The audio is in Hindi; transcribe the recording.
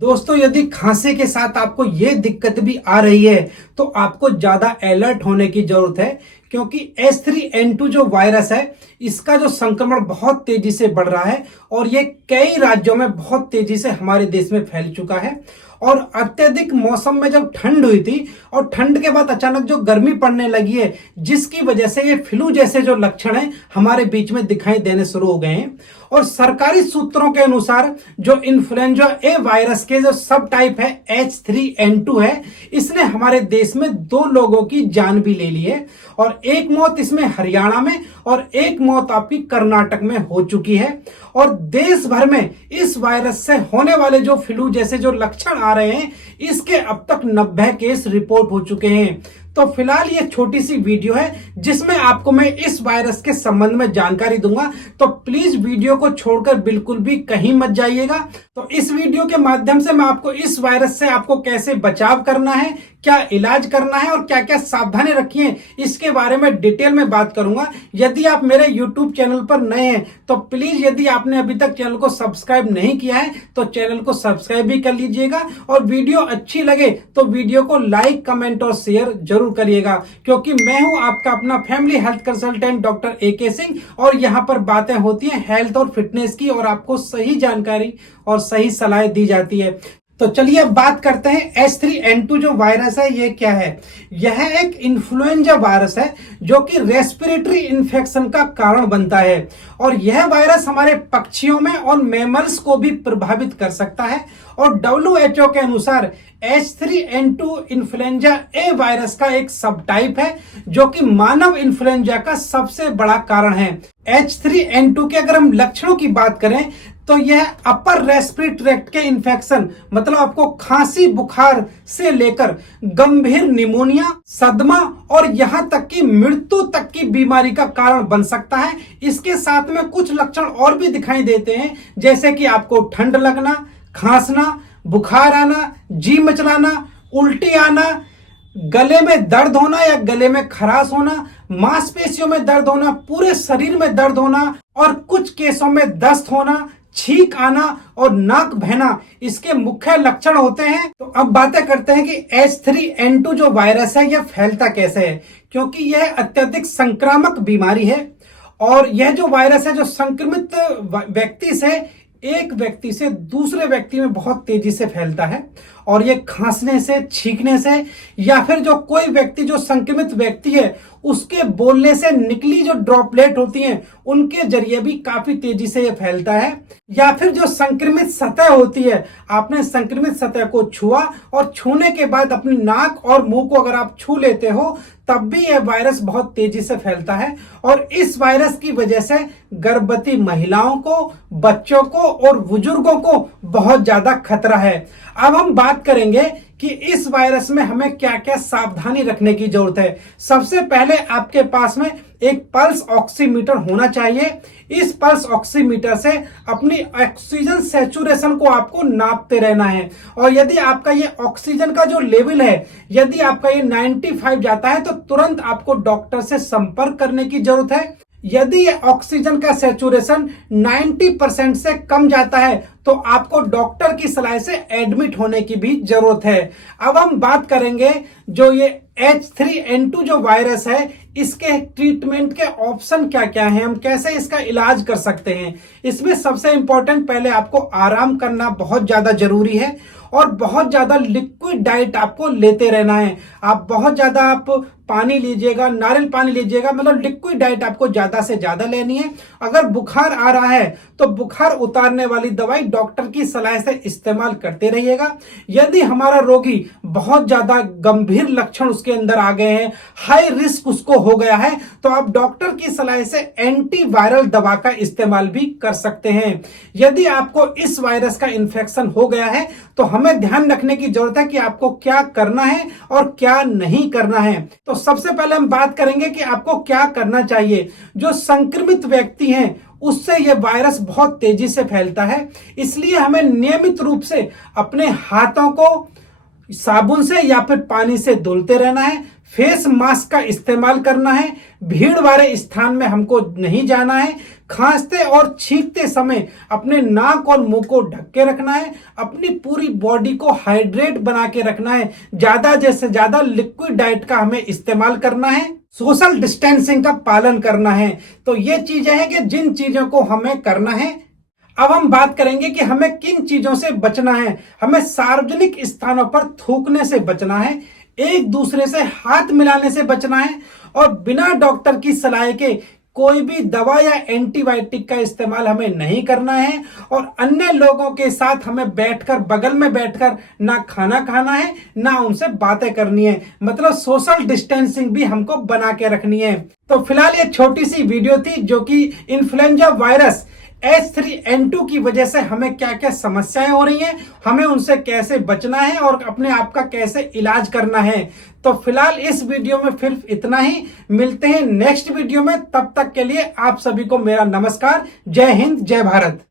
दोस्तों, यदि खांसी के साथ आपको ये दिक्कत भी आ रही है तो आपको ज्यादा अलर्ट होने की जरूरत है, क्योंकि H3N2 जो वायरस है इसका जो संक्रमण बहुत तेजी से बढ़ रहा है और ये कई राज्यों में बहुत तेजी से हमारे देश में फैल चुका है। और अत्यधिक मौसम में जब ठंड हुई थी और ठंड के बाद अचानक जो गर्मी पड़ने लगी है, जिसकी वजह से ये फ्लू जैसे जो लक्षण हैं हमारे बीच में दिखाई देने शुरू हो गए हैं। और सरकारी सूत्रों के अनुसार जो इन्फ्लुएंजा ए वायरस के जो सब टाइप है H3N2 है, इसने हमारे देश में 2 लोगों की जान भी ले ली है और एक मौत इसमें हरियाणा में और एक मौत आपकी कर्नाटक में हो चुकी है। और देश भर में इस वायरस से होने वाले जो फ्लू जैसे जो लक्षण आ रहे हैं, इसके अब तक 90 केस रिपोर्ट हो चुके हैं। तो फिलहाल ये छोटी सी वीडियो है जिसमें आपको मैं इस वायरस के संबंध में जानकारी दूंगा, तो प्लीज वीडियो को छोड़कर बिल्कुल भी कहीं मत जाइएगा। तो इस वीडियो के माध्यम से मैं आपको इस वायरस से आपको कैसे बचाव करना है, क्या इलाज करना है और क्या क्या सावधानी रखी है, इसके बारे में डिटेल में बात करूंगा। यदि आप मेरे YouTube चैनल पर नए हैं तो प्लीज, यदि आपने अभी तक चैनल को सब्सक्राइब नहीं किया है तो चैनल को सब्सक्राइब भी कर लीजिएगा और वीडियो अच्छी लगे तो वीडियो को लाइक, कमेंट और शेयर जरूर करिएगा, क्योंकि मैं हूं आपका अपना family health consultant doctor AK Singh और यहां पर बातें होती हैं हेल्थ और फिटनेस की और आपको सही जानकारी और सही सलाह दी जाती है। तो चलिए अब बात करते हैं H3N2 जो वायरस है ये क्या है। यह एक इन्फ्लुएंजा वायरस है जो कि रेस्पिरेटरी इन्फेक्शन का कारण बनता है और यह वायरस हमारे पक्षियों में और मैमल्स को भी प्रभावित कर सकता है। और WHO के अनुसार H3N2 इन्फ्लुएंजा ए वायरस का एक सब टाइप है जो कि मानव इन्फ्लुएंजा का सबसे बड़ा कारण है। H3N2 के अगर हम लक्षणों की बात करें तो यह अपर रेस्पिरेटरी ट्रैक्ट के इन्फेक्शन, मतलब आपको खांसी, बुखार से लेकर गंभीर निमोनिया, सदमा और यहां तक कि मृत्यु तक की बीमारी का कारण बन सकता है। इसके साथ में कुछ लक्षण और भी दिखाई देते हैं, जैसे कि आपको ठंड लगना, खांसना, बुखार आना, जी मचलाना, उल्टी आना, गले में दर्द होना या गले में खराश होना, मांसपेशियों में दर्द होना, पूरे शरीर में दर्द होना और कुछ केसों में दस्त होना, छींक आना और नाक बहना इसके मुख्य लक्षण होते हैं। तो अब बातें करते हैं कि H3N2 जो वायरस है यह फैलता कैसे है, क्योंकि यह अत्यधिक संक्रामक बीमारी है और यह जो वायरस है जो संक्रमित व्यक्ति से एक व्यक्ति से दूसरे व्यक्ति में बहुत तेजी से फैलता है और ये खांसने से, छींकने से या फिर जो कोई व्यक्ति जो संक्रमित व्यक्ति है उसके बोलने से निकली जो ड्रॉपलेट होती हैं उनके जरिए भी काफी तेजी से ये फैलता है। या फिर जो संक्रमित सतह होती है, आपने संक्रमित सतह को छुआ और छूने के बाद अपनी नाक और मुंह को अगर आप छू लेते हो तब भी यह वायरस बहुत तेजी से फैलता है और इस वायरस की वजह से गर्भवती महिलाओं को, बच्चों को और बुजुर्गों को बहुत ज्यादा खतरा है। अब हम बात करेंगे कि इस वायरस में हमें क्या क्या सावधानी रखने की जरूरत है। सबसे पहले आपके पास में एक पल्स ऑक्सीमीटर होना चाहिए। इस पल्स ऑक्सीमीटर से अपनी ऑक्सीजन सैचुरेशन को आपको नापते रहना है और यदि आपका ये ऑक्सीजन का जो लेवल है, यदि आपका ये 95 जाता है तो तुरंत आपको डॉक्टर से संपर्क करने की जरूरत है। यदि ऑक्सीजन का सैचुरेशन 90% से कम जाता है तो आपको डॉक्टर की सलाह से एडमिट होने की भी जरूरत है। अब हम बात करेंगे जो ये H3N2 जो वायरस है इसके ट्रीटमेंट के ऑप्शन क्या क्या हैं, हम कैसे इसका इलाज कर सकते हैं। इसमें सबसे इंपॉर्टेंट, पहले आपको आराम करना बहुत ज्यादा जरूरी है और बहुत ज्यादा लिक्विड डाइट आपको लेते रहना है। आप बहुत ज्यादा आप पानी लीजिएगा, नारियल पानी लीजिएगा, मतलब लिक्विड डाइट आपको ज्यादा से ज्यादा लेनी है। अगर बुखार आ रहा है तो बुखार उतारने वाली दवाई डॉक्टर की सलाह से इस्तेमाल करते रहिएगा। यदि हमारा रोगी बहुत ज्यादा गंभीर लक्षण उसके अंदर आ गए हैं, हाई रिस्क उसको हो गया है, तो आप डॉक्टर की सलाह से एंटीवायरल दवा का इस्तेमाल भी कर सकते हैं। यदि आपको इस वायरस का इन्फेक्शन हो गया है तो हमें ध्यान रखने की जरूरत है कि आपको क्या करना है और क्या नहीं करना है। तो सबसे पहले हम बात करेंगे कि आपको क्या करना चाहिए। जो संक्रमित व्यक्ति हैं उससे यह वायरस बहुत तेजी से फैलता है, इसलिए हमें नियमित रूप से अपने हाथों को साबुन से या फिर पानी से धुलते रहना है। फेस मास्क का इस्तेमाल करना है, भीड़ वाले स्थान में हमको नहीं जाना है, खांसते और छींकते समय अपने नाक और मुंह को ढक के रखना है, अपनी पूरी बॉडी को हाइड्रेट बना के रखना है, ज्यादा से ज्यादा लिक्विड डाइट का हमें इस्तेमाल करना है, सोशल डिस्टेंसिंग का पालन करना है। तो ये चीजें हैं कि जिन चीजों को हमें करना है। अब हम बात करेंगे कि हमें किन चीजों से बचना है। हमें सार्वजनिक स्थानों पर थूकने से बचना है, एक दूसरे से हाथ मिलाने से बचना है और बिना डॉक्टर की सलाह के कोई भी दवा या एंटीबायोटिक का इस्तेमाल हमें नहीं करना है और अन्य लोगों के साथ हमें बैठकर बगल में बैठकर ना खाना खाना है ना उनसे बातें करनी है। मतलब सोशल डिस्टेंसिंग भी हमको बना के रखनी है। तो फिलहाल ये छोटी सी वीडियो थी जो कि इन्फ्लुएंजा वायरस H3N2 की वजह से हमें क्या क्या समस्याएं हो रही हैं, हमें उनसे कैसे बचना है और अपने आप का कैसे इलाज करना है। तो फिलहाल इस वीडियो में फिर इतना ही, मिलते हैं नेक्स्ट वीडियो में। तब तक के लिए आप सभी को मेरा नमस्कार। जय हिंद, जय भारत।